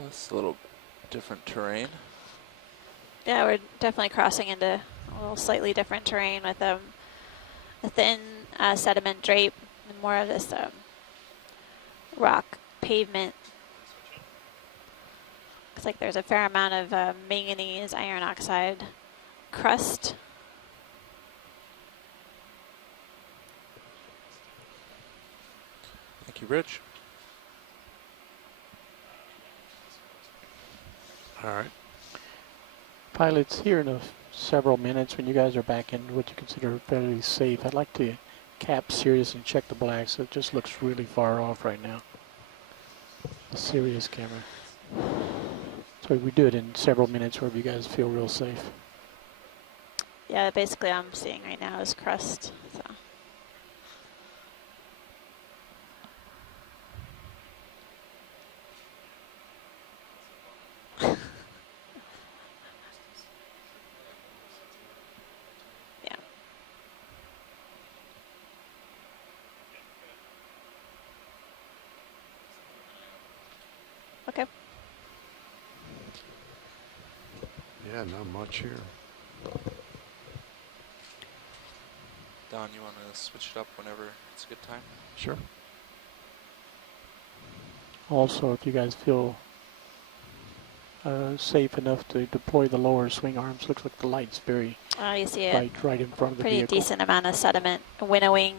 Well, it's a little different terrain. Yeah, we're definitely crossing into a little slightly different terrain with a thin sediment drape and more of this rock pavement. Looks like there's a fair amount of manganese iron oxide crust. Thank you, Rich. All right. Pilots, here in several minutes when you guys are back in what you consider fairly safe, I'd like to cap Sirius and check the blacks. It just looks really far off right now. The Sirius camera. So we do it in several minutes wherever you guys feel real safe. Yeah, basically I'm seeing right now is crust. So. Yeah. Okay. Yeah, not much here. Don, you want to switch it up whenever it's a good time? Sure. Also, if you guys feel safe enough to deploy the lower swing arms, looks like the light's very You see a right in front of the pretty vehicle. decent amount of sediment winnowing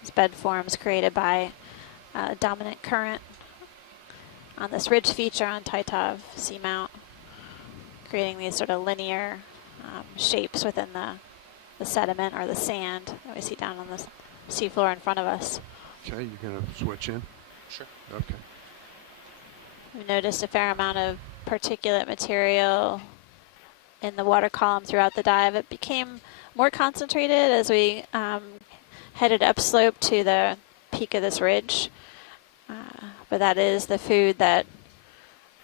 these bed forms created by dominant current on this ridge feature on Taitov Seamount, creating these sort of linear shapes within the sediment or the sand that we see down on the seafloor in front of us. Okay, you're going to switch in? Sure. Okay. We've noticed a fair amount of particulate material in the water column throughout the dive. It became more concentrated as we headed upslope to the peak of this ridge. But that is the food that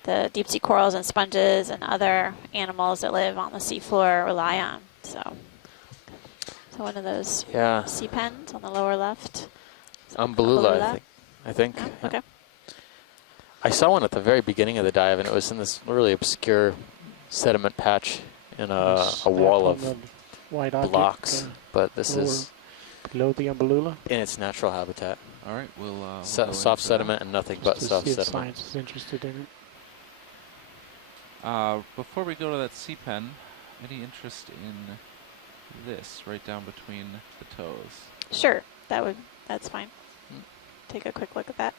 the deep sea corals and sponges and other animals that live on the seafloor rely on. So one of those sea pens on the lower left. Umbellula, I think. Yeah, Yeah. okay. I saw one at the very beginning of the dive, and it was in this really obscure sediment patch in a wall of white object, blocks. But this is below the Umbellula. in its natural habitat. All right, we'll soft sediment and nothing but soft see if sediment. science is interested in it. Before we go to that sea pen, any interest in this right down between the toes? Sure, that's fine. Take a quick look at that.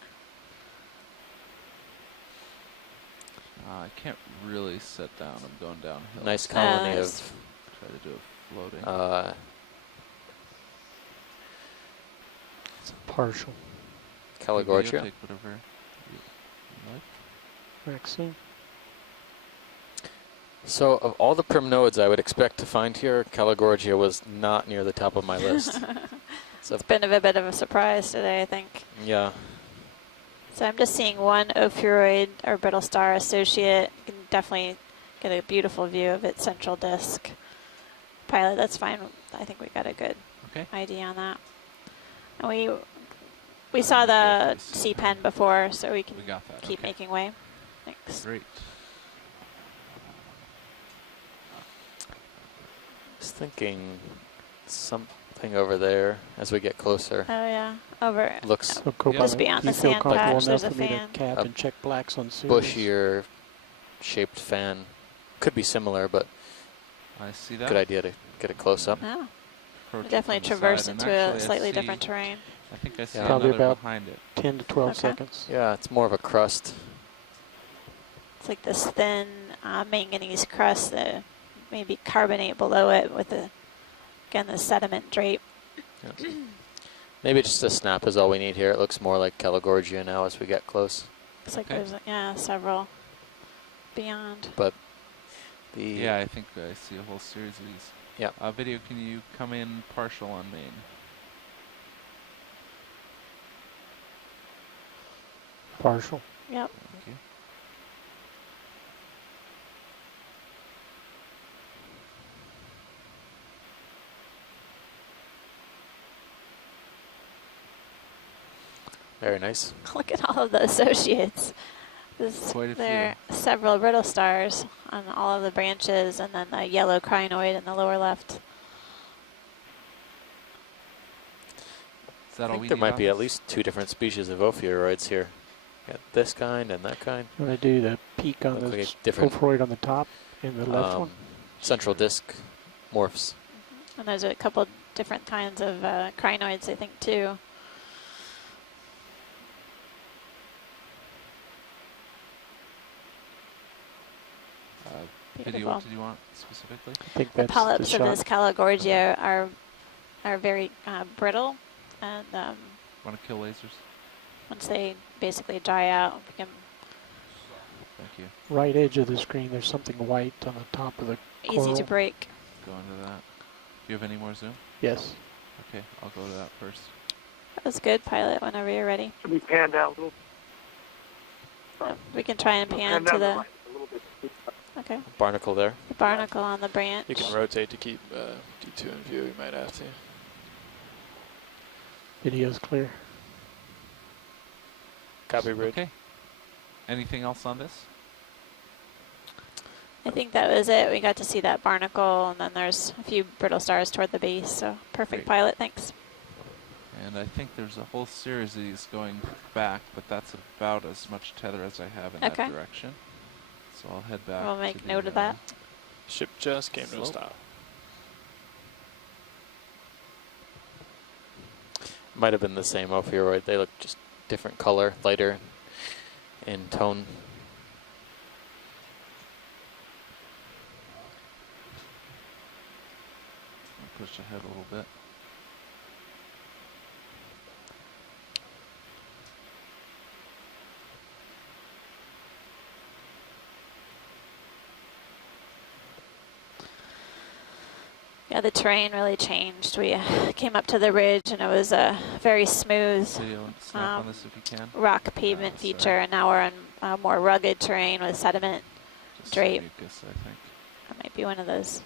I can't really sit down. I'm going downhill. Nice colony of try to do a floating. It's partial. Caligorgia. Take whatever you like. Vaccine. So of all the primnoids I would expect to find here, Caligorgia was not near the top of my list. It's been a bit of a surprise today, I think. Yeah. So I'm just seeing one ophiuroid or brittle star associate. You can definitely get a beautiful view of its central disk. Pilot, that's fine. I think we got a good idea on that. And we saw the sea pen before, so we can keep making way. Thanks. Great. Just thinking something over there as we get closer. Oh yeah, over. Looks just beyond the sand patch. There's a fan. Cap and check blacks on bushier shaped fan. Could be similar, but I see that. Good idea to get a close up. Oh. Definitely traverse into a slightly different terrain. I think I see probably another about behind it. 10 to 12 seconds. Yeah, it's more of a crust. It's like this thin manganese crust, maybe carbonate below it with again the sediment drape. Yeah. Maybe just a snap is all we need here. It looks more like Caligorgia now as we get close. Looks like there's several beyond. But yeah, I think I see a whole series of these. Yeah. Video, can you come in partial on main? Partial. Yep. Thank you. Very nice. Look at all of the associates. Quite a There are several brittle stars on all of the branches, and then the yellow crinoid in the lower left. Is that I all we think there need might on be at this? least 2 different species of ophiuroids here. Got this kind and that kind. You want to do the peak on Look the like a different ophiuroid on the top and the left one? Central disc morphs. And there's a couple different kinds of crinoids, I think, too. Eddie, Beautiful. what did you want specifically? I think The that's polyps the of shot. this Calogorgia are very brittle, and Want to kill lasers? once they basically dry out, become Thank you. Right edge of the screen, there's something white on the top of the easy coral. to break. Go into that. Do you have any more zoom? Yes. Okay, I'll go to that first. That was good, pilot, whenever you're ready. Should we pan down a little? We can try and pan to down the, right a little bit. okay, Barnacle there. the barnacle on the branch. You can rotate to keep D2 in view. You might have to. Video's clear. Copy, Bridge. Okay. Anything else on this? I think that was it. We got to see that barnacle, and then there's a few brittle stars toward the base, so perfect, Great. pilot, thanks. And I think there's a whole series of these going back, but that's about as much tether as I have in Okay. that direction. So I'll head back. We'll to make the, note of that. Ship just came to a Slope. stop. Might have been the same ophiuroid. They look just different color, lighter in tone. I'll push ahead a little bit. Yeah, the terrain really changed. We came up to the ridge, and it was a very smooth Video and snap on this if you can. rock pavement sorry. feature, and now we're on more rugged terrain with sediment. Just Drape. mucus, I think. That might be one of those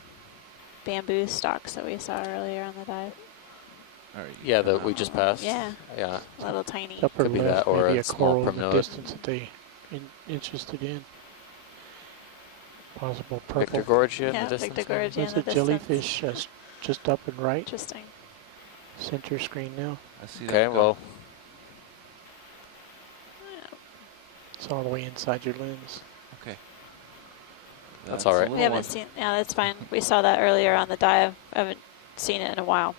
bamboo stalks that we saw earlier on the dive. All right. Yeah, that we just passed. Yeah, Yeah. a little tiny. Upper Could be left, that or maybe a a small coral in the primnoid. distance that they interested in. Possible purple. Victor Gorgia in Yeah, the distance. Victor maybe? Gorgia. There's in a the jellyfish just up and right. Interesting. Center screen now. I see Okay, that go. well, It's all the way inside your lens. Okay. That's all a right. little We haven't one. seen. Yeah, that's fine. We saw that earlier on the dive. I haven't seen it in a while.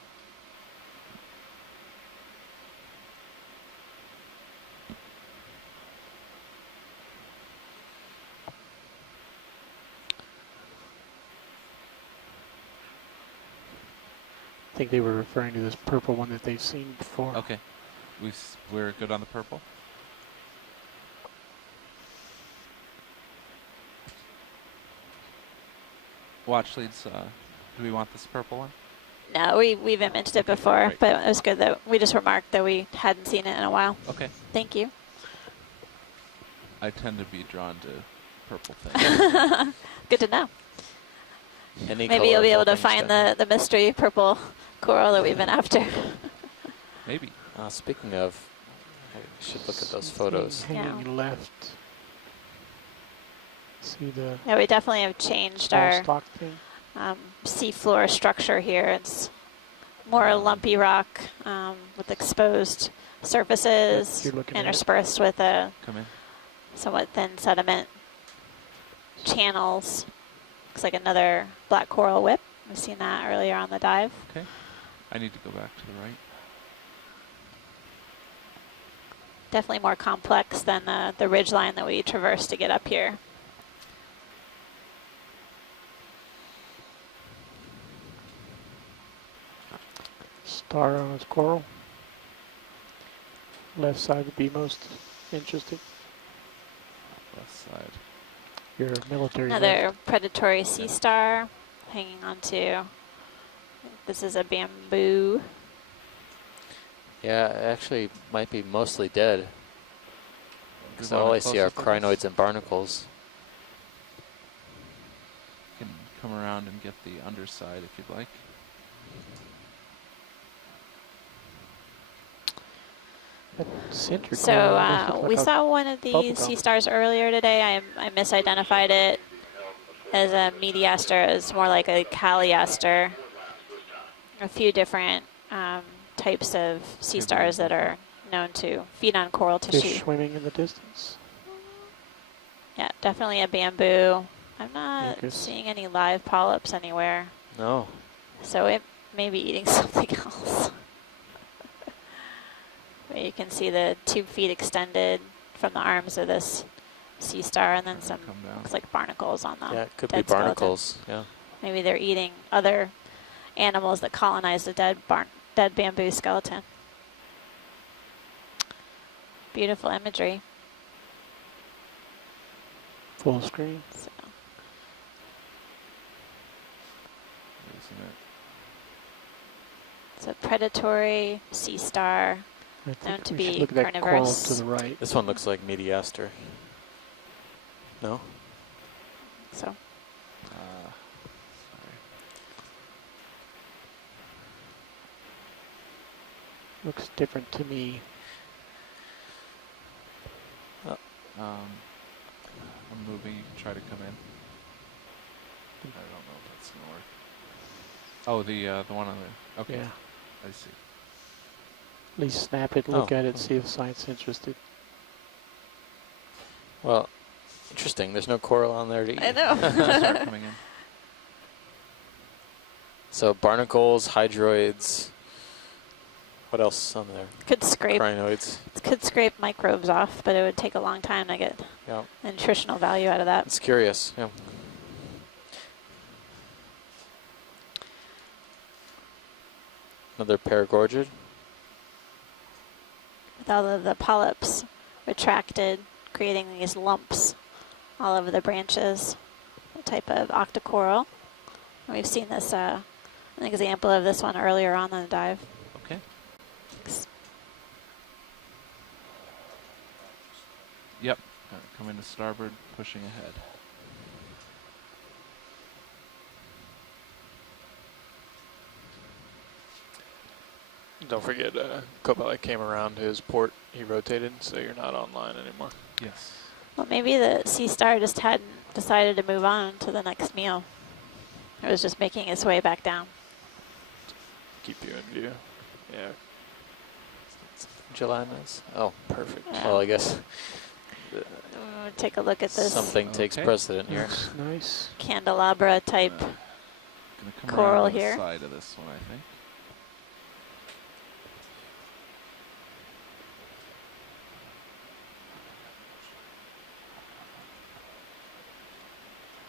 I think they were referring to this purple one that they've seen before. Okay. We're good on the purple? Watch leads, do we want this purple one? No, we've imaged it before, great. but it was good that we just remarked that we hadn't seen it in a while. Okay. Thank you. I tend to be drawn to purple things. Good to know. any Maybe you'll be able to colorful things find the mystery purple coral that we've been after. Maybe. Speaking of, I should look at those photos. Hanging left. See the Yeah, we definitely have changed small our stalk thing? seafloor structure here. It's more lumpy rock with exposed surfaces You're looking at it. interspersed with a Come in. somewhat thin sediment channels. Looks like another black coral whip. We've seen that earlier on the dive. Okay. I need to go back to the right. Definitely more complex than the ridge line that we traversed to get up here. Star on its coral. Left side would be most interesting. Left side. Your military Another left. predatory sea star hanging onto, this is a bamboo. Yeah, it actually might be mostly dead. Because want all a I see are closer focus? crinoids and barnacles. You can come around and get the underside if you'd like. That center So coral almost looks we like a saw one of bubble these gum. sea stars earlier today. I misidentified it as a mediaster. It's more like a caliaster. A few different types of sea stars that are known to feed on coral Fish tissue. swimming in the distance. Yeah, definitely a bamboo. I'm not Mucus. seeing any live polyps anywhere, No. so it may be eating something else. But you can see the 2 feet extended from the arms of this sea star, and then some, Come down. looks like barnacles on them. Yeah, it could be dead skeleton. barnacles. Yeah. Maybe they're eating other animals that colonize the dead bamboo skeleton. Beautiful imagery. Full screen. So, Isn't it? it's a predatory sea star. I Known think to we should be look at that coral carnivorous. to the right. This one looks like mediaster. No? So Sorry. Looks different to me. I'm moving. You can try to come in. I don't know if that's gonna work. Oh, the one on the. Okay. Yeah. I see. At least snap it, look Oh. at it, see if science interested. Well, interesting. There's no coral on there to eat. I know. Start coming in. So barnacles, hydroids. What else on there? could scrape Crinoids. microbes off, but it would take a long time to get Yeah. nutritional value out of that. It's curious. Yeah. Another paragorgid. With all of the polyps retracted, creating these lumps all over the branches. A type of octocoral. We've seen this, an example of this one earlier on in the dive. Okay. Thanks. Yep. All right, coming to starboard, pushing ahead. Don't forget, Kobele came around to his port. He rotated, so you're not online anymore. Yes. Well, maybe the sea star just hadn't decided to move on to the next meal. It was just making its way back down. Keep you in view. Yeah. Gelatinous. Oh, perfect. Yeah. Well, I guess Take a look at this something takes Okay. precedent here. Looks nice. candelabra type. Gonna come Coral around here. the side of this one, I think.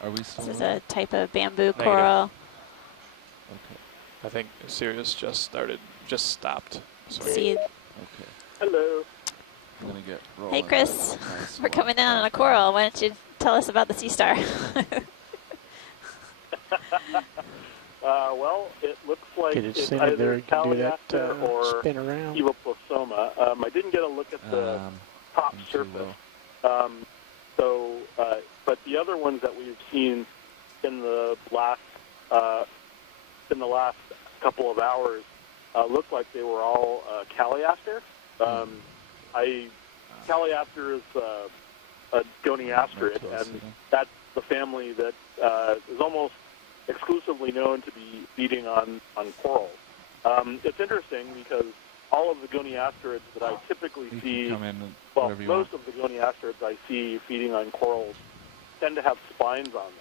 Are we still This is moving? a type of bamboo Negative. coral. Okay. I think Sirius just stopped. So Seed. Okay. Hello. I'm gonna get rolling. Hey, Chris. Nice We're coming down on a walk. coral. Why don't you tell us about the sea star? Well, it looks like Okay, just it's send it there. either You can do that Caliaster or spin around. Evoplasoma. I didn't get a look at the top I'm too surface. low. But the other ones that we've seen in the last couple of hours looked like they were all Caliaster. Caliaster is a goniasterid, Close, and isn't it? that's the family that is almost exclusively known to be feeding on corals. It's interesting because all of the goniasterids that I typically You can see, come in and well, whatever you most want. of the goniasterids I see feeding on corals tend to have spines on them.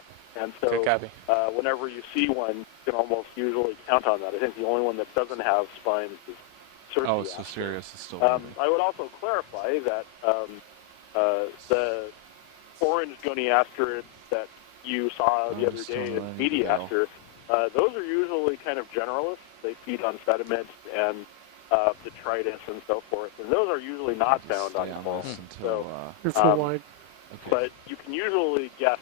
And so Good copy. whenever you see one, you can almost usually count on that. I think the only one that doesn't have spines is Cerciaster. Oh, so Sirius is still moving. I would also clarify that the orange goniasterid that you saw the other still day in letting it Mediaster, those are usually kind of generalists. They feed on sediment and detritus and so forth, and those are usually not found Stay on on coral. this until, So, You're full wide. okay. but you can usually guess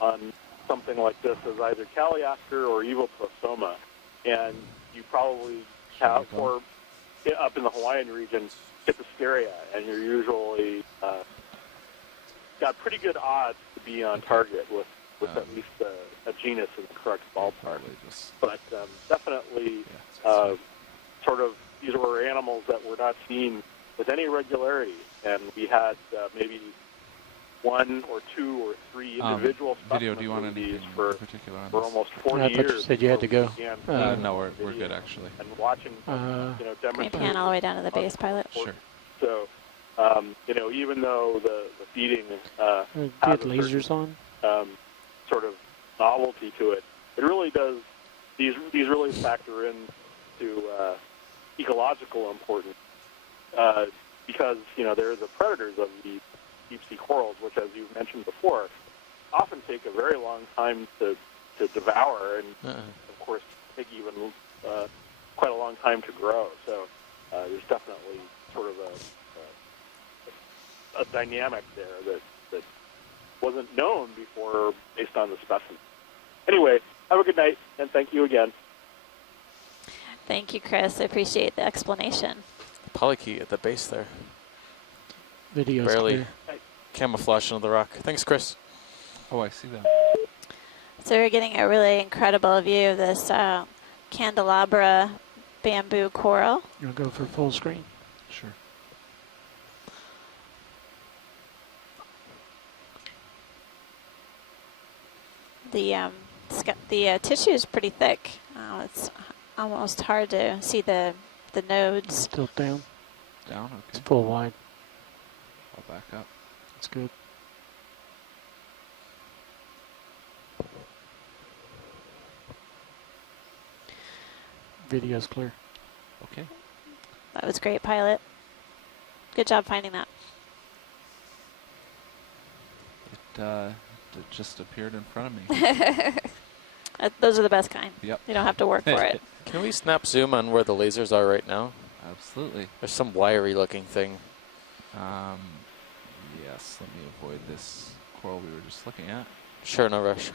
on something like this as either Caliaster or Evoplasoma, and you probably have, Should we go? or up in the Hawaiian region, Pipisteria, and you're usually got pretty good odds to be on target with at least a genus in the correct ballpark. Probably just, But definitely yeah, so sort of these were animals that were not seen with any regularity, and we had maybe 1 or 2 or 3 individual video, do you want specimens of these anything for in particular on for this? almost 40 I years. thought you said you had to before we go. began No, we're video good actually. And watching, Uh, you know, Green demonstrating. pan all the way down to the base, pilot. Sure. So, you know, even though the feeding do you has have a lasers certain, on? sort of novelty to it, it really does. These really factor into ecological importance because you know they're the predators of the deep sea corals, which, as you mentioned before, often take a very long time to devour, and of course take even quite a long time to grow. So there's definitely sort of a dynamic there that wasn't known before based on the specimen. Anyway, have a good night, and thank you again. Thank you, Chris. I appreciate the explanation. Polykey at the base there. Video's Barely clear. camouflage under the rock. Thanks, Chris. Oh, I see that. So we're getting a really incredible view of this candelabra bamboo coral. You want to go for full screen? Sure. The tissue is pretty thick. It's almost hard to see the nodes. Tilt down. Down, It's okay. full wide. I'll back up. That's good. Video's clear. Okay. That was great, pilot. Good job finding that. It just appeared in front of me. Those are the best kind. Yep. You don't have to work for it. Can we snap zoom on where the lasers are right now? Absolutely. There's some wiry looking thing. Yes, let me avoid this coral we were just looking at. Sure, no rush.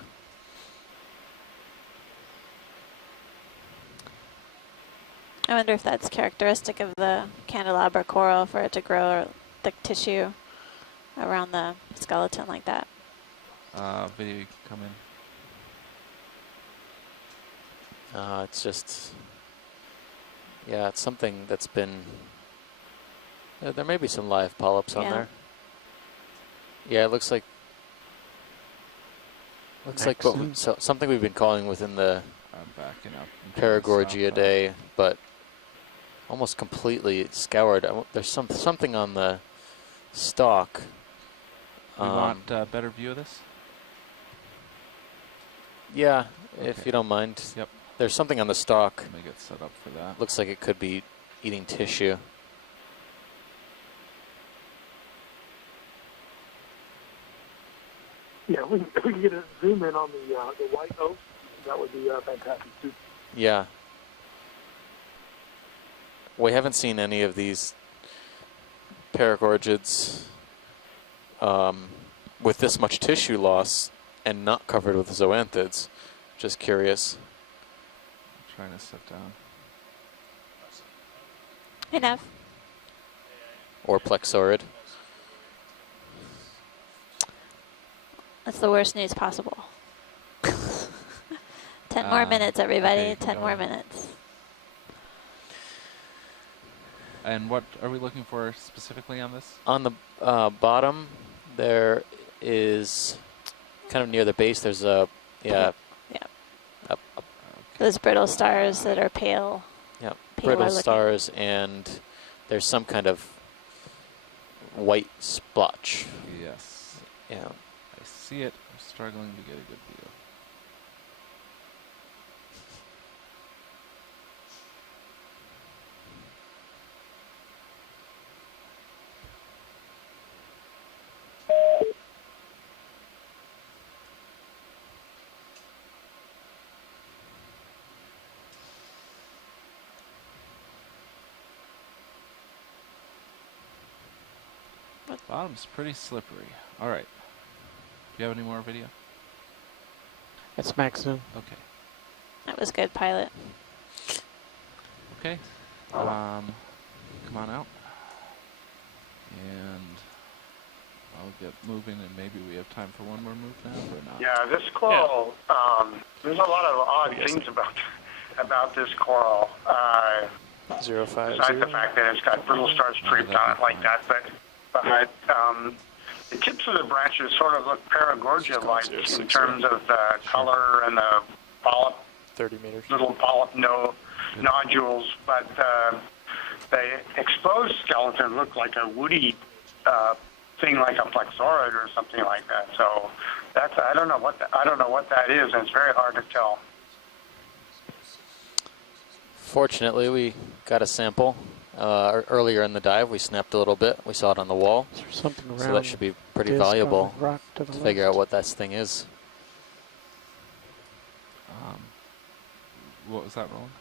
I wonder if that's characteristic of the candelabra coral for it to grow thick tissue around the skeleton like that. Video, you can come in. It's just, yeah, it's something that's been, there may be some live polyps on Yeah. there. Yeah, it looks like what, so something we've been calling within the Backing up. and going Paragorgiidae, but almost completely scoured. There's something on the stalk. We want a better view of this? Yeah, if Okay. you don't mind. Yep. There's something on the stalk. Let me get set up for that. Looks like it could be eating tissue. Yeah, we can get a zoom in on the white oak. That would be fantastic too. Yeah. We haven't seen any of these paragorgids with this much tissue loss and not covered with zoanthids. Just curious. I'm trying to sit down. Enough. Or plexaurid. That's the worst news possible. 10 more minutes, everybody. okay, 10 more go. minutes. And what are we looking for specifically on this? On the bottom, there is kind of near the base. There's a Yeah. Those brittle stars that are pale. yeah paler brittle looking. stars, and there's some kind of white splotch. Yes. Yeah. I see it. I'm struggling to get a good view. Bottom's pretty slippery. All right. Do you have any more video? That's max zoom. Okay. That was good, pilot. Okay. Come on out. And I'll get moving, and maybe we have time for one more move now, or not? Yeah, this coral. There's a lot of odd things about this coral. 050. besides the fact that it's got little star streaks on it like that, but the tips of the branches sort of look Paragorgia-like in terms of the color and the polyp, 30 meters. little polyp nodules, but the exposed skeleton looked like a woody thing, like a plexaurid or something like that. So that's I don't know what that is, and it's very hard to tell. Fortunately, we got a sample earlier in the dive. We snapped a little bit. We saw it on the wall. Is there something around So that should be pretty disc on valuable the rock to to the figure left? out what that thing is. What was that, Roland?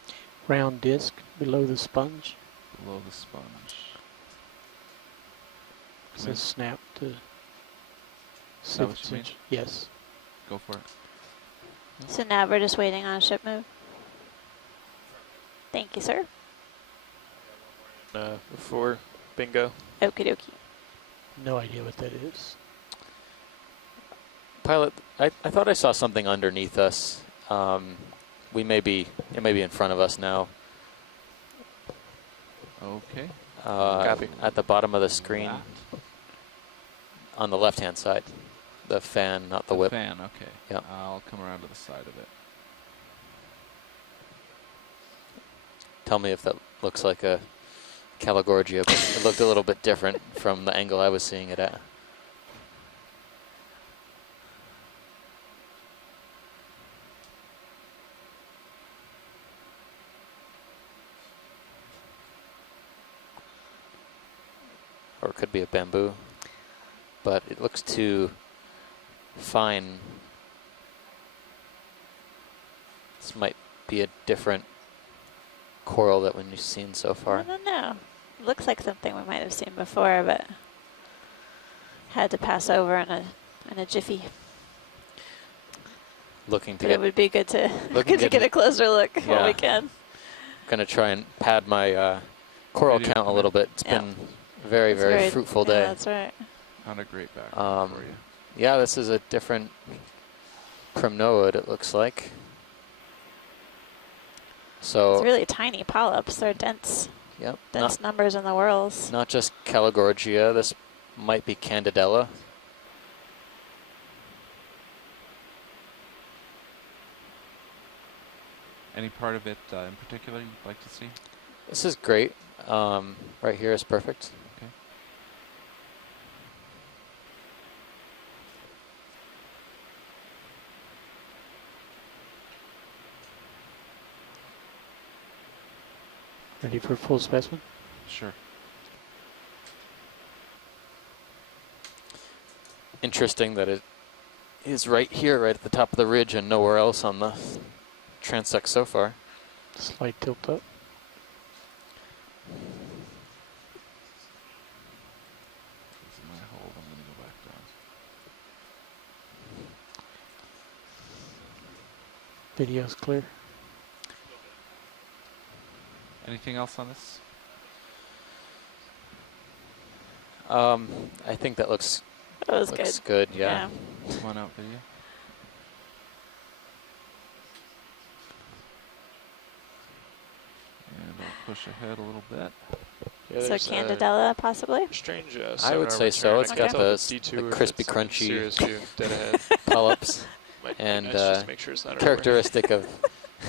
Round disc below the sponge. Below the sponge. It Come in. says snap to see that if what it's you mean? inch- Yes. Go for it. So now we're just waiting on a ship move. Thank you, sir. Before bingo. Okie dokie. No idea what that is. Pilot, I thought I saw something underneath us. It may be in front of us now. Okay. Copy. At the bottom of the screen That. on the left-hand side. The fan, not the whip. Fan, okay. Yep. I'll come around to the side of it. Tell me if that looks like a Caligorgia, but it looked a little bit different from the angle I was seeing it at. Or it could be a bamboo, but it looks too fine. This might be a different coral that we've seen so I far. don't know. Looks like something we might have seen before, but had to pass over in a jiffy. Looking to But it get, would be good to Looking get a closer look when Yeah. we can. gonna try and pad my coral Video count a little bit. It's Yeah. been a very, That's very great. fruitful Yeah, day. that's right. Found a great back Um, for you. Yeah, this is a different primnoid, it looks like. So, It's really tiny polyps. They're dense yep, dense numbers in the whorls. not just Caligorgia, this might be Candidella. Any part of it in particular you'd like to see? This is great. Right here is perfect. Okay. Ready for full specimen? Sure. Interesting that it is right here, right at the top of the ridge, and nowhere else on the transect so far. Slight tilt up. This is my hold. I'm going to go back down. Video's clear. Anything else on this? I think that looks That was good. good. Yeah. Come on out, video. And I'll push ahead a little bit. Yeah, So there's, Candidella, possibly? strange. I would say so. It's got the crispy, crunchy Serious view, dead ahead. polyps, Might be and nice just to make sure it's not characteristic of.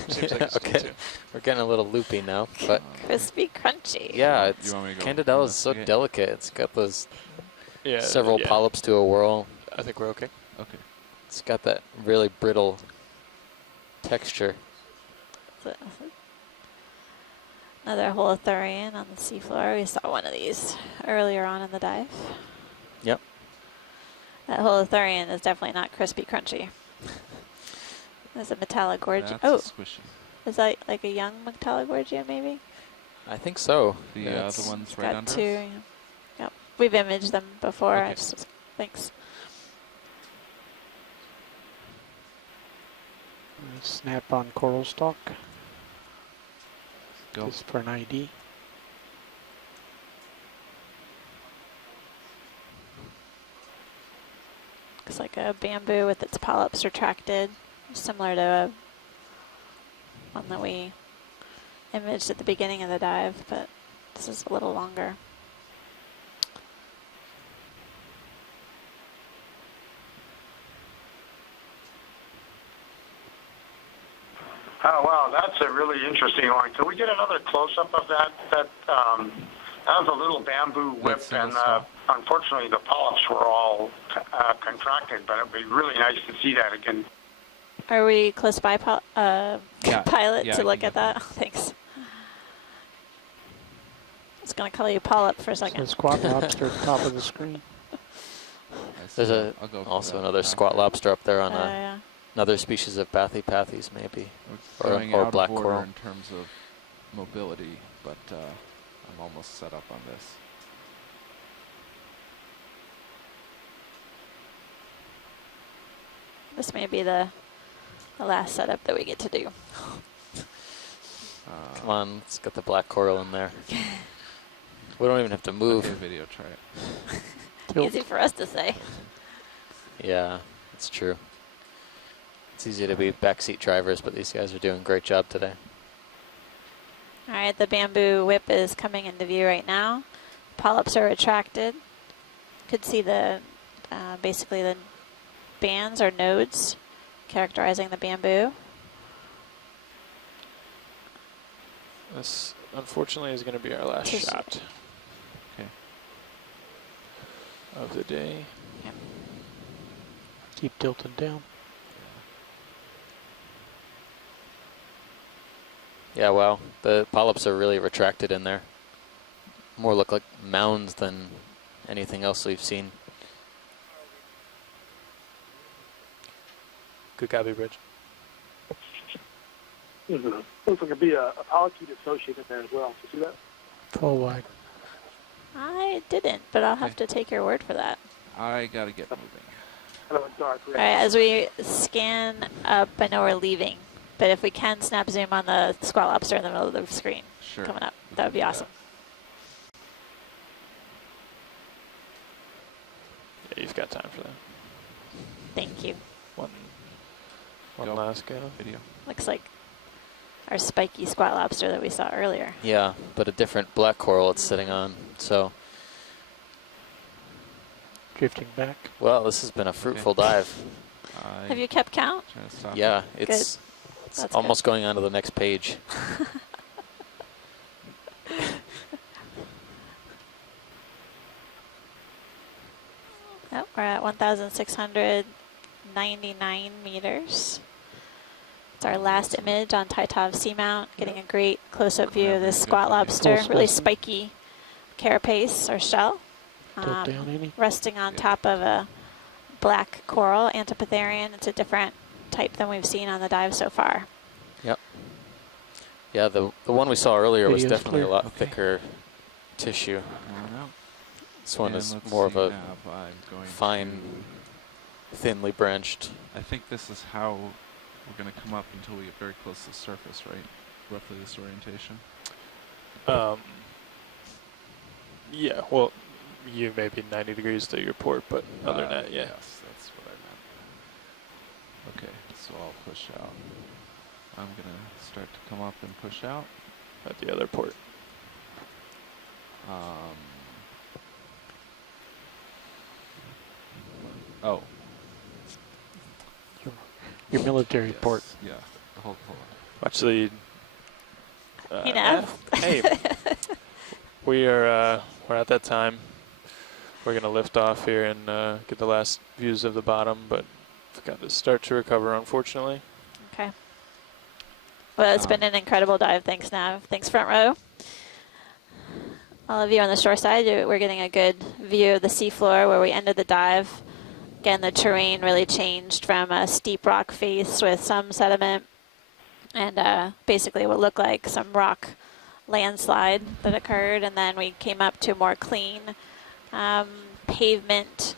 Seems like it's Okay, D2. we're getting a little loopy now, but Crispy, crunchy. yeah, You it's want me to go Candidella is so investigate? delicate. It's got those Yeah, several yeah. polyps to a whorl. I think we're okay. Okay. It's got that really brittle texture. So- Another holothurian on the seafloor. We saw one of these earlier on in the dive. Yep. That holothurian is definitely not crispy, crunchy. There's a Metallogorgia. That's Oh, squishy. is that like a young Metallogorgia, maybe? I think so. The Yeah, the it's- ones It's right got under two. us? Yeah. Yep. We've imaged them before. Okay. Thanks. Snap on coral stalk. Go. Just for an ID. Looks like a bamboo with its polyps retracted, similar to one that we imaged at the beginning of the dive, but this is a little longer. Oh, wow, that's a really interesting one. Can we get another close-up of that? That was a little bamboo whip, and unfortunately the polyps were all contracted, but it would be really nice to see that again. Are we close by, Yeah, pilot, yeah, to I look can at that? Thanks. I was going to call you polyp for a So second. squat lobster at the top of the screen. There's I'll go for also that another back squat there. lobster up there on Yeah. another species of bathypathes, maybe. We're Or- going or out black of order coral. in terms of mobility, but I'm almost set up on this. This may be the last setup that we get to do. Come on, let's get the black coral in there. We don't even have to move. Okay, video, try it. Tilt. Easy for us to say. Yeah, it's true. It's easy to be backseat drivers, but these guys are doing a great job today. All right, the bamboo whip is coming into view right now. Polyps are retracted. Could see the basically the bands or nodes characterizing the bamboo. This, unfortunately, is going to be our last Tissue. shot Okay. of the day. Keep tilting down. Yeah, wow. The polyps are really retracted in there. More look like mounds than anything else we've seen. Good copy, Bridge. Looks like it'd be a polychaete associated there as well. You see that? Full wide. I didn't, but I'll have Okay. to take your word for that. I gotta get moving. Kind of a dark All red. right, as we scan up, I know we're leaving, but if we can snap zoom on the squat lobster in the middle of the screen Sure. coming up, we that can would be do awesome. Yeah, you've got time for that. Thank you. One Go. last go. Video. Looks like our spiky squat lobster that we saw earlier. Yeah, but a different black coral it's sitting on. So, Drifting back. well, this has been a fruitful dive. Have you kept count? Trying to stop it. Yeah, it's That's almost going on to the next page. Oh, we're at 1,699 meters. It's our last image on Taitov Seamount, getting a great close-up view of this squat lobster, Full really specimen. spiky carapace or shell, Tilt down any. resting on Yeah. top of a black coral, Antipatherian. It's a different type than we've seen on the dive so far. Yeah, the one we saw earlier was Video's definitely a clear. lot Okay. thicker tissue. Coming out. This one And is let's more of see a now if I'm going fine, thinly branched. to- I think this is how we're going to come up until we get very close to the surface, right? Roughly this orientation. Yeah, well, you may be 90 degrees to your port, but other than that, yeah. Yes, that's what I meant. Okay, so I'll push out. I'm going to start to come up and push out. At the other port. Oh. Your military Yes, port. Yeah. Hold on. Actually, Hey, Nav. hey, we're at that time. We're gonna lift off here and get the last views of the bottom, but we've got to start to recover, unfortunately. Okay. Well, it's been an incredible dive. Thanks, Nav. Thanks, front row. All of you on the shore side, we're getting a good view of the seafloor where we ended the dive. Again, the terrain really changed from a steep rock face with some sediment and basically what looked like some rock landslide that occurred, and then we came up to more clean pavement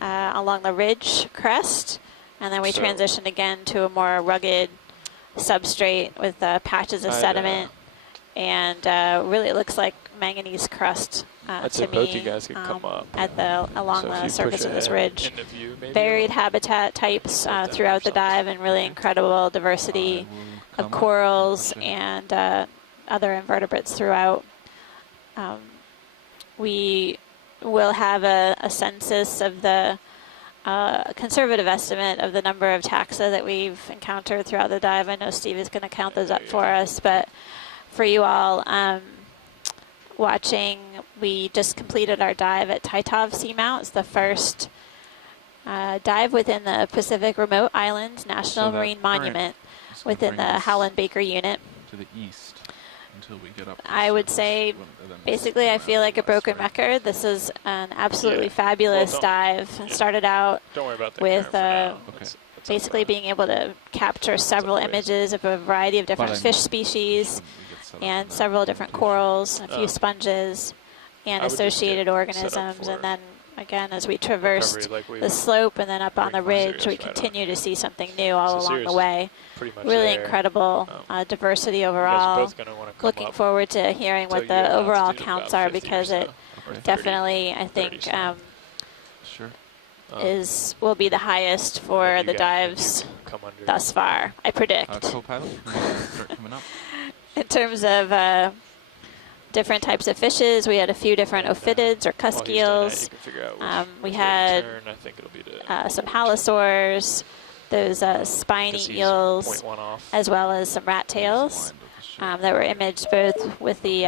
along the ridge crest, and then we So- transitioned again to a more rugged substrate with patches of sediment, and really it looks like manganese crust I'd to say both me you guys could come up. at the along So if the you surface push of this ahead ridge. into view, maybe a Varied little. habitat types Down throughout the yourself. dive, and really incredible diversity I will of come up, corals push in. and other invertebrates throughout. We will have a census of the conservative estimate of the number of taxa that we've encountered throughout the dive. I know Steve is going to count those up for us, but for you all watching, we just completed our dive at Taitov Seamount. It's the first dive within the Pacific Remote Islands National Marine Monument within the Howland Baker unit. To the east until we get up. I would say, basically, I feel like a broken record. This is an absolutely fabulous dive. Started out Don't worry about that with camera for now. Okay. basically being able to capture several images of a variety of different fish species and several different corals, a few sponges, and I would just get associated set up organisms. for And then again, as we traversed recovery like we the slope and then up on the bring ridge, Sirius we right on. continue to see something new all So along Sirius the is way. pretty much Really there. incredible diversity You guys are overall. both gonna wanna come Looking up, forward to hearing tell what you the an overall altitude of counts about are, 50 or because so, it or 30, definitely, I 30 think, something. Sure. will be the highest for and the you guys dives come under. thus far, I predict. Co-pilot, start coming up. In terms of different types of fishes, we had a few different ophidids or While cusk he's doing that, eels. you can figure out We which way to had turn. I think it'll be to some halosaurs, those spiny 'cause he's eels, 0.1 off. as well as some rat tails that were imaged both with the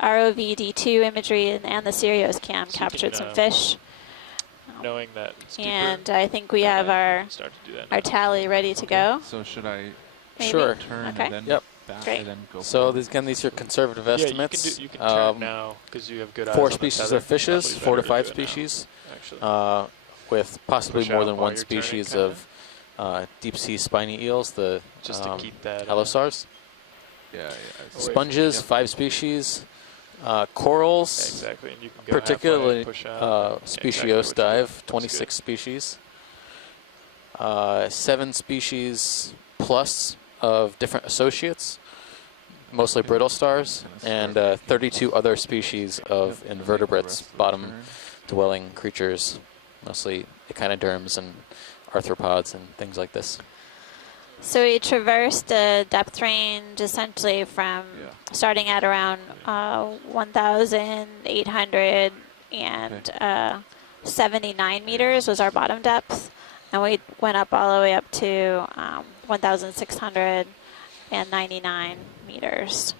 ROV D2 imagery and the Sirius cam So you captured can, some fish. Knowing that it's deeper, And I think we have you our can start to do that our now. tally ready to go. So should I Maybe? Sure. turn Okay. and then Yep. back Great. and then go So forward? these are conservative Yeah, estimates. you can turn now because you have good eyes 4 on the species tether. of fishes, Probably 4 to better 5 do it now, species, actually. with possibly Push more out than while one you're turning, species kinda. of deep sea spiny eels, the Just to keep that. halosars. Yeah, away from Sponges, you. 5 species. Corals, Exactly, and you can go particularly halfway, push out, speciose exactly dive, what you do. 26 species. 7 species plus of different associates, mostly brittle stars, and 32 other species of invertebrates, bottom-dwelling creatures, mostly echinoderms and arthropods and things like this. So we traversed a depth range essentially from starting at around 1,879 meters was our bottom depth, and we went up all the way up to 1,699 meters.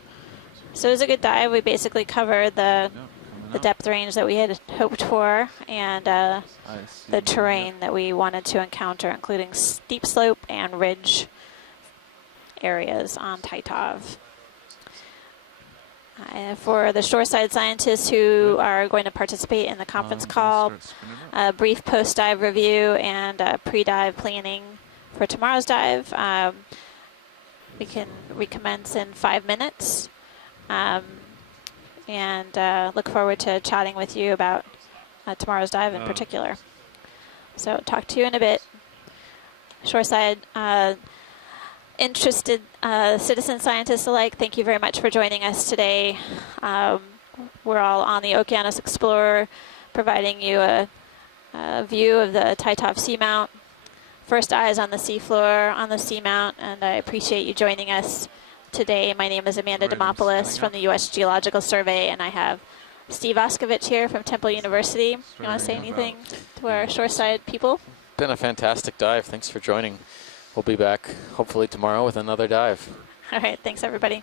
So it was a good dive. We basically covered the depth range that we had hoped for, and the terrain that we wanted to encounter, including steep slope and ridge areas on Taitov. For the shoreside scientists who are going to participate in the conference call, a brief post-dive review and pre-dive planning for tomorrow's dive. We can recommence in 5 minutes. And look forward to chatting with you about tomorrow's dive in particular. So talk to you in a bit. Shoreside interested citizen scientists alike, thank you very much for joining us today. We're all on the Okeanos Explorer, providing you a view of the Taitov Seamount. First eyes on the seafloor on the seamount, and I appreciate you joining us today. My name is Amanda Demopoulos from the U.S. Geological Survey, and I have Steve Oskovich here from Temple University. You want to say anything to our shoreside people? Been a fantastic dive. Thanks for joining. We'll be back hopefully tomorrow with another dive. All right, thanks everybody.